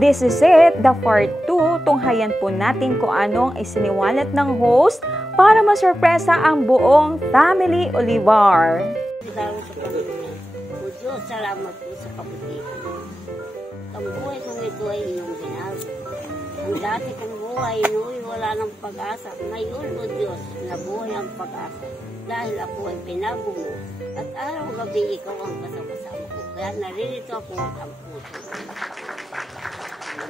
this is it, the part 2. Tunghayan po natin kung anong isiniwalat ng host para masurpresa ang buong family Olivar. O Diyos, salamat po sa kabutihan. Ang buhay kong ito ay iyong binago. Ang dati kong buhay, noon wala ng pag-asa. Ngayon, O Diyos, nabuhay ang pag-asa. Dahil ako ay binago mo. At araw-gabi ikaw ang kasama-sama ko. Kaya naririto ako at ang puso.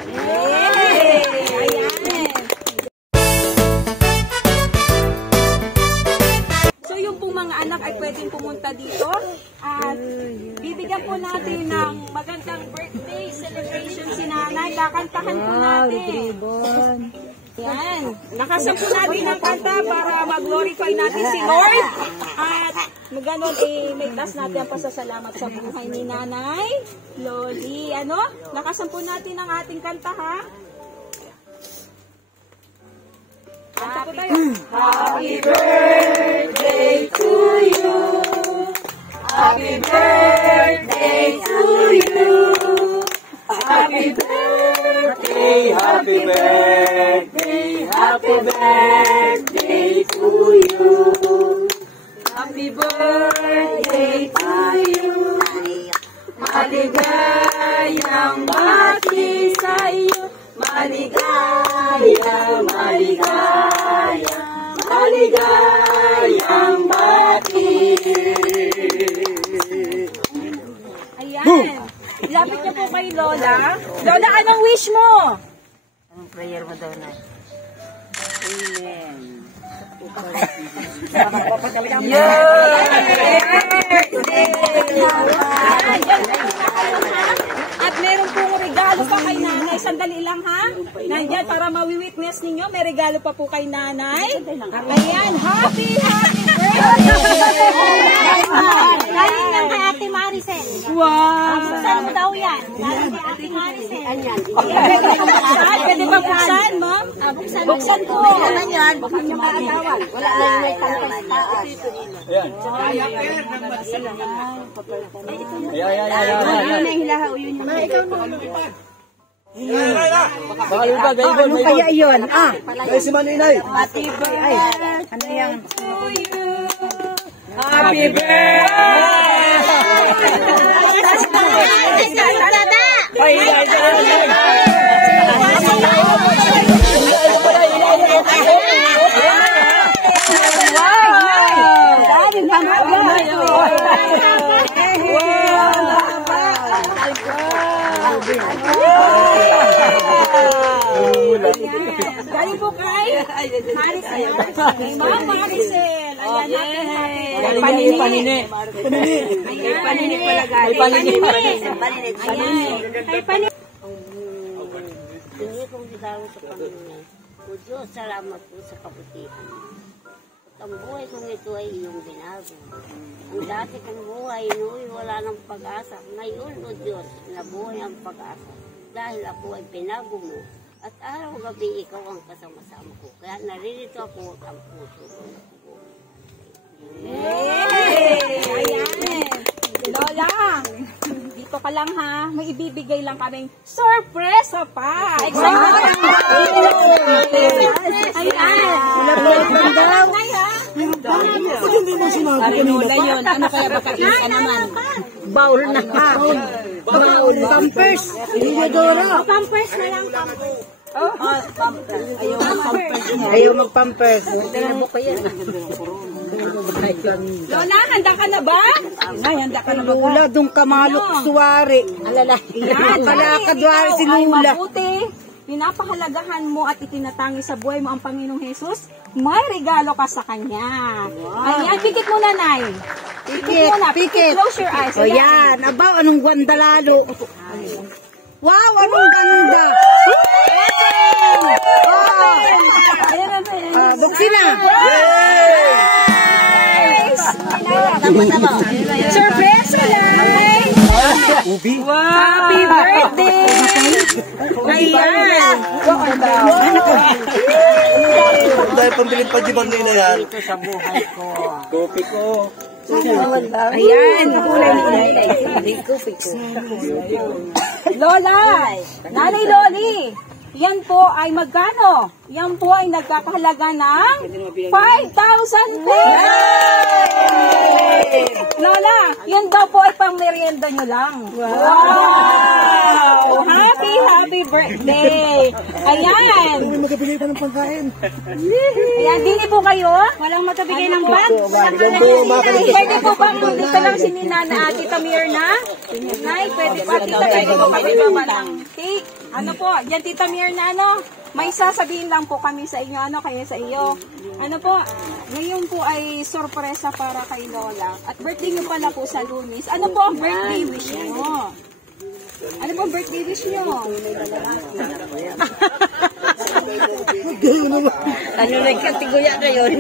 Yay! Ayan! So yung pong mga anak ay pwedeng pumunta dito at bibigyan po natin ng magandang birthday celebration si nanay. Kakantahan po natin. Yan. Nakasan po natin ang kanta para mag-glorify natin si Lord. At ganon may tas natin ang pasasalamat sa buhay ni nanay. Loli, nakasan po natin ang ating kanta, ha? Kanta po tayo. Happy birthday to you. Happy birthday to you. Happy birthday, happy birthday, happy birthday to you. Happy birthday to you. Maligayang bati sa iyo. Maligaya, maligaya, maligayang bati. Ayan. Lapit niyo po kay Lola. Lola, anong wish mo? Anong prayer mo daw na? Amen. At meron pong regalo pa kay nanay. Sandali lang, ha? Nandiyan para mawi-witness ninyo. May regalo pa po kay nanay. Ayan, happy birthday! Galing lang kay Ate Maricel. Wow! Buksan mo daw yan. Galing kay Ate Maricel. Pwede ba buksan, ma'am? Buksan ko. Ano yan? Baka niyo maagawan. Wala na yung may tangkay sa taas. Ano na yung hilahaw yun yung ikaw mo. Ano kaya yun? Ay, si Maninay. Happy birthday. Ano yan? Happy Galing po kay Maricel. Ma'am Maricel. Ayan natin. Panini pala galing. Panini. Hindi kong hidaw sa Panginoon. O Diyos, salamat po sa kabutihan. At ang buhay kong ito ay iyong binago. Ang dati kong buhay, noon wala ng pag-asa. Ngayon, O Diyos, nabuhay ang pag-asa. Dahil ako ay binago mo. At araw-gabi ikaw ang kasama-sama ko. Kaya naririto ako at ang puso ko. Ayan. Lola, dito ka lang, ha? May ibibigay lang kaming sorpresa pa. Excited! Hindi mo sinabi kanina pa. Ano kaya baka ka naman? Baul na pa. Baul. Pampers. Inodora. Pampers na lang, pampers. Ayaw mag-pampers. Lola, handa ka na ba? Ay, handa ka na ba? Lula, doon kamalok suwari. Alala. Yan, Kalakadwari si Lula. Mabuti. Pinapahalagahan mo at itinatangi sa buhay mo ang Panginoong Jesus, may regalo ka sa Kanya. Ayan, pikit mo na, Nay. Pikit mo na. Pikit. Close your eyes. O yan. Aba, anong gwanda lalo. Wow, anong ganda. Buksin na. Surprise ka lang! Wow! Happy birthday! Ayan! Dahil pambilin pa di ba nila yan? Ito sa buhay ko. Kopi ko. Ayan. Lola, Nanay Loli, yan po ay magkano? Yan po ay nagkakahalaga ng 5,000 pesos! Lola, yan daw po ay pang merienda nyo lang. Wow! Happy birthday! Ayan! Magkabigay pa ng pagkain. Ayan, dili po kayo? Walang magkabigay ng bag? Pwede po bang dito lang si Nina at Tita Mirna? Nay, pwede po. Tita, pwede po kami baba ng cake. Ano po, yan Tita Mirna, ano? May sasabihin lang po kami sa inyo, ano kaya sa iyo. Ano po, ngayon po ay sorpresa para kay Lola. At birthday niyo pala po sa Lunes. Ano po ang birthday wish niyo? Ano po ang birthday wish niyo? Ano nagkatiguya kayo?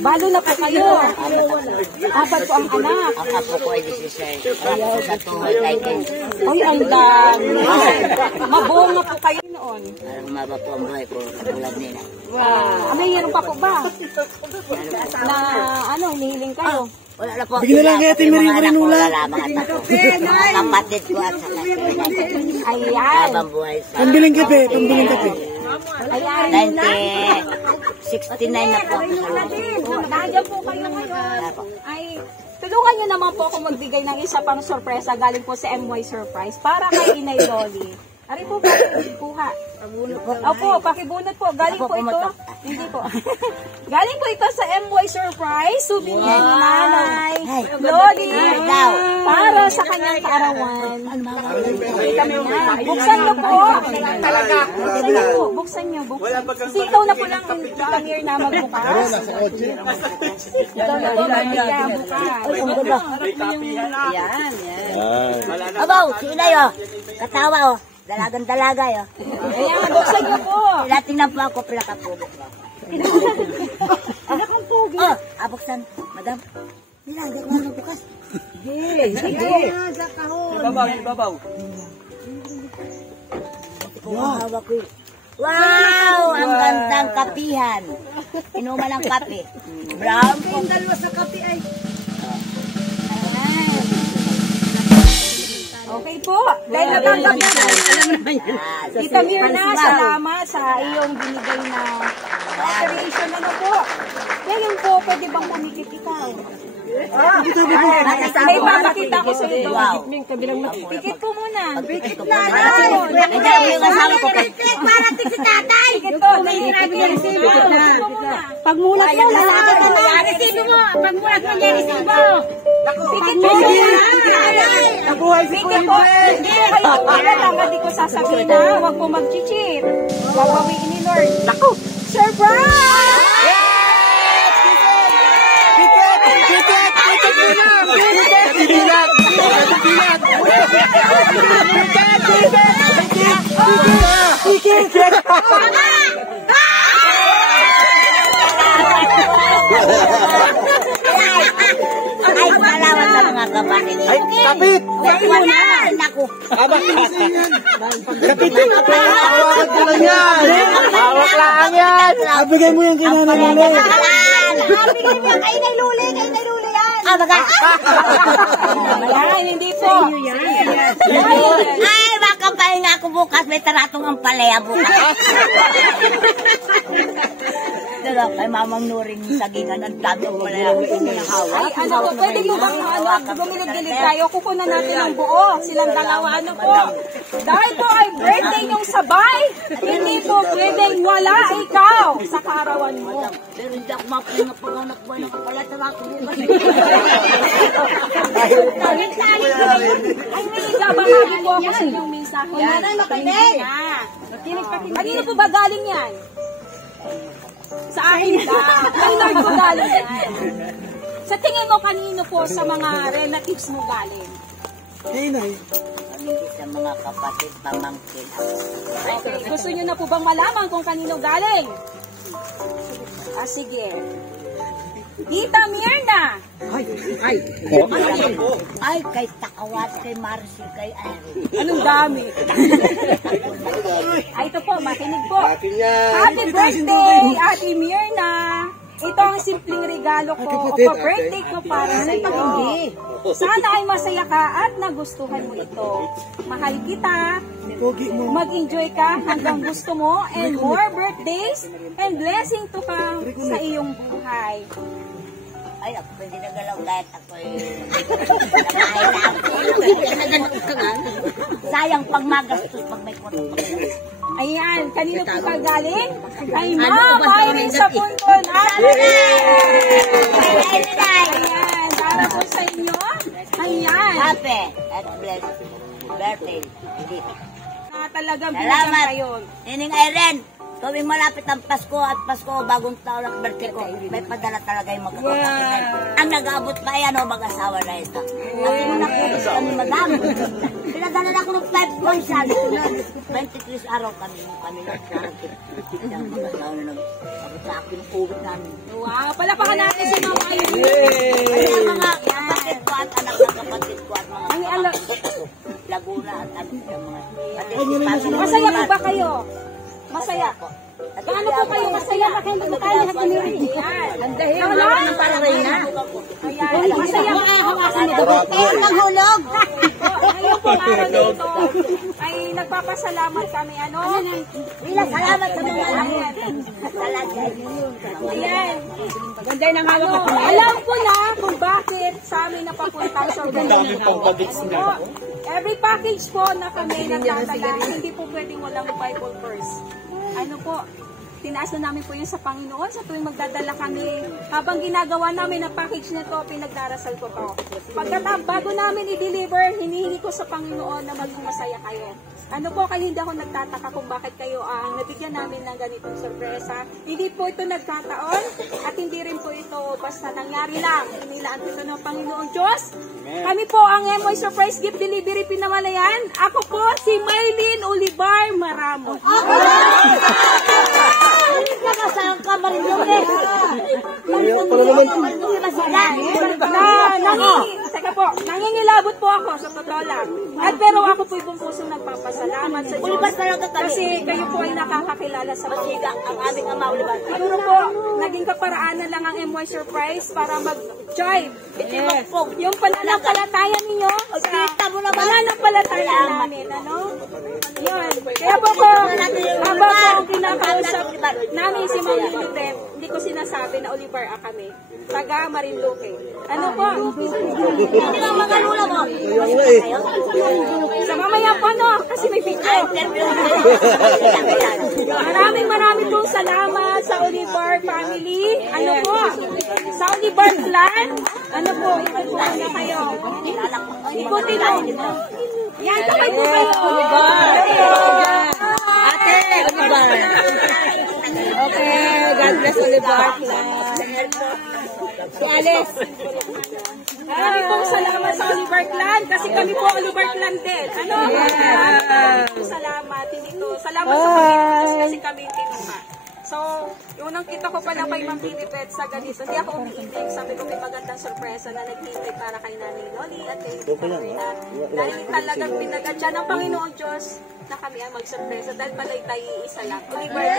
Balo na po kayo. Apat po ang anak. Ang apo ko ay 16. Sa tuhod ay 15. Uy, ang dami. Mabuong na po kayo noon. Para umaba po ang buhay ko. Tulad nila. Mayroon pa po ba? Na ano, hinihiling kayo? Wala na po. Bigyan na lang natin Mary Marinula. Wala mga anak ko. Kapatid ko at saka. Ayan. Habang buhay sa Pambiling kape, pambiling kape. Ayan. 69 na po. Nandiyan po kayo ngayon. Ay, tulungan nyo naman po ako magbigay ng isa pang sorpresa galing po sa MY Surprise para kay Inay Loli. Ari po, kuha. Opo, pakibunot po. Galing po ito. Hindi po. Galing po ito sa MY Surprise. Souvenir ni Nanay Loli. Para sa kanyang kaarawan. Buksan niyo po. Buksan niyo po. Buksan niyo. Ikaw na po lang Tita Mirna magbukas. Ikaw na po magbukas. Yan, yan. Abaw, sinay oh. Katawa oh. Dalagang-dalaga oh. Ayan, buksan niyo po. Tingnan po ako, pinakapugo po. Anak ang pugi. Oh, abuksan. Madam. Nilagay ko na bukas. Ibabaw. Hawak ko. Wow! Ang gandang kapihan. Inuman ng kape. Brown po. Ang dalawa sa kape ay. Okay po. Dahil natanggap na. Tita Mirna, salamat sa iyong binigay na creation. Ano po? Ngayon po, pwede bang pumikit ikaw? May papakita ko sa ito. Pikit po muna. Pikit na. Hindi ako yung asawa ko. Parating si tatay. Pikit po. Pagmulat mo, lalaki ka na. Resibo mo. Pagmulat mo niya, resibo. Pikit po. Pikit po. Hindi kayo lang. Hindi ko sasabihin na. Huwag po mag-cheat. Babawiin ni Lord. Naku! Surprise! Ay, salamat sa mga kapatid. Ay, kapit! Wala! Naku! Kapitin! Hawak ko lang yan! Hawak lang yan! Abigay mo yung kinanay mo. Bigay mo yan kay Inay Luli! Kay Inay Luli yan! Ah, baga! Ayan, hindi po. Ay, baka pahinga ako bukas. May taratong ang palaya bukas. Dala kay Mamang Nuring sagingan. Ang dami ang palaya. Ay, ano po, pwede po bang gumilig-gilig tayo? Kukunan natin ang buo. Silang dalawa, ano po. Dahil po ay birthday niyong sabay, hindi po pwedeng wala ikaw sa kaarawan mo. Pero hindi ako mapahinga pag anak buhay ng kapala. Taratong bukas. Ay, may babahagi po ako sa inyong mensahe. Yan, makinig. Kanino po ba galing yan? Sa akin lang. Kay Lord po galing yan. Sa tingin mo, kanino po sa mga relatives mo galing? Inay. Sa mga kapatid, pamangkin. Okay, gusto nyo na po bang malaman kung kanino galing? Ah, sige. Tita Mirna! Ay, kay Takawat, kay Marcy, kay Irene. Anong dami? Ay, ito po, makinig po. Happy birthday, Ate Mirna! ito ang simpleng regalo ko o pa-birthday ko para sa iyo. Sana ay masaya ka at nagustuhan mo ito. Mahal kita, mag-enjoy ka hanggang gusto mo, and more birthdays and blessing to come sa iyong buhay. Ay, ako pwede na galaw kahit ako sayang pag magastos, pag may kurang. Ayan, kanino po ka galing? Ay, Ma'am Irene sa Pulbon. Ayan, para po sa inyo. Ayan. Happy at blessed birthday. Na talagang Salamat. binigyan kayo. Nining Irene, tuwing malapit ang Pasko at Pasko, bagong taon at birthday ko, may padala talaga yung magkakapit. Ang nag-aabot pa yan o mag-asawa na ito. At yung nakubos kami madam. Pinadala na ako ng 5 months, sabi ko na. 23 araw kami nagkakapit. Ang mag-asawa na nag-abot sa akin, ubit namin. Wow, palapakan natin si Ma'am Irene. Kaya mga kapatid ko at anak ng kapatid ko at mga Ang alam, Laguna at anak ng mga kapatid. masaya po ba kayo? Masaya. Gaano po kayo masaya? Ayan. Ang dahil ng pararayna. Ayan. Masaya po kayo. Naghulog! Ngayon po araw na ito ay nagpapasalamat kami. Ano? Salamat sa mga anak. Ayan. Alam ko na kung bakit sa amin napapunta sa organization. Every package po na kami nagtatala, hindi po pwedeng walang Bible verse. Ano po, tinaas na namin po yun sa Panginoon sa tuwing magdadala kami. Habang ginagawa namin ang package na to, pinagdarasal ko to. Bago namin i-deliver, hinihingi ko sa Panginoon na maging masaya kayo. Ano po, kaya hindi ako nagtataka kung bakit kayo ang nabigyan namin ng ganitong sorpresa. Hindi po ito nagkataon at hindi rin po ito basta nangyari lang. Inilaan ito ng Panginoong Diyos. Kami po ang MY Surprise Gift Delivery Pinamalayan. Ako po si Maylene Olivar Maramo. Teka po, nangingilabot po ako sa totoo lang. At pero ako po ibang pusong nagpapasalamat sa Diyos. Kasi kayo po ay nakakakilala sa Basiga, ang aming ama Olivar. Siguro po, naging kaparaanan lang ang MY Surprise para mag-jive. Yung pananampalataya ninyo sa pananampalataya namin, ano? Yun. Kaya po po, habang po kinakausap namin si Ma'am Lilibet, hindi ko sinasabi na Olivar kami. Taga Marinduque. Ano po? Hindi lang mga lula mo. Sa mamaya po, no? Kasi may picture. Maraming pong salamat sa Olivar family. Ano po? Sa Olivar clan. Ano po? Ikutuan na kayo. Ikutin mo. Yan, sabay po kayo. Ate, Olivar. Okay, God bless Olivar clan. Si Alice. Maraming pong salamat sa Olivar clan kasi kami po Olivar clan din. Ano? Salamat. Hindi to. Salamat sa Panginoon kasi kami yung kinuha. So, yung nang kita ko pa na kay Ma'am Lilibet sa ganito, hindi ako umiinig. Sabi ko may magandang sorpresa na naghihintay para kay Nanay Loli at kay Karina. Dahil talagang pinagadya ng Panginoon Diyos na kami ang magsorpresa dahil pala'y tayo isa lang. Olivar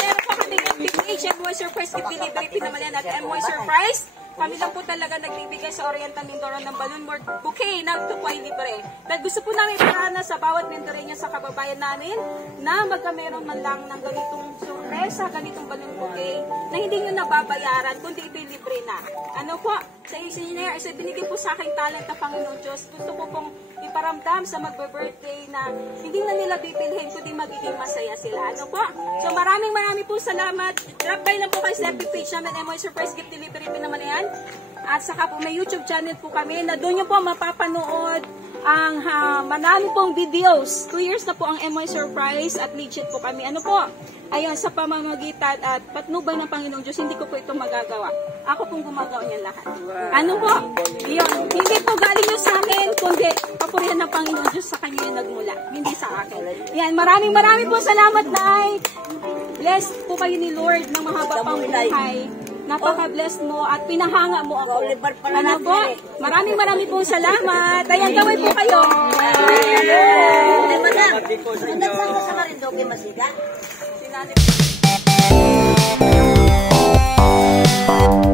meron po kami page MY Surprise Gift Delivery Pinamalayan at MY Surprise. Kami lang po talaga nagbibigay sa Oriental Mindoro ng balloon bouquet na tupoy libre. Dahil gusto po namin parana sa bawat Mindorenya sa kababayan namin na magkameron man lang ng ganitong sorpresa, ganitong balloon bouquet na hindi nyo nababayaran kundi libre na. Ano po? Sa engineer, isa binigay po sa aking talent na Panginoon Diyos. Gusto ko pong iparamdam sa magbe-birthday na hindi na nila bibilhin kundi magiging masaya sila. Ano po? So maraming po salamat. Drop by lang po kayo sa FB page namin, MY Surprise Gift Delivery Pinamalayan. At saka po may YouTube channel po kami na doon nyo po mapapanood ang marami pong videos. 2 years na po ang MY Surprise at legit po kami. Ano po? Ayun, sa pamamagitan at patnubay ng Panginoong Diyos, hindi ko po ito magagawa. Ako pong gumagawa niyan lahat. Ano po? Yun. Hindi po galing yun sa akin, kundi papurihan ng Panginoong Diyos sa kanya yung nagmula. Hindi sa akin. Yan, maraming po salamat, Nay. Blessed po kayo ni Lord ng mahaba pang buhay. Napaka-blessed mo at pinahanga mo ako. Ano po? Maraming pong salamat. Ayan, gawin po kayo. Madam, saan ka sa Marinduque, Masiga? Sinanip. Bye!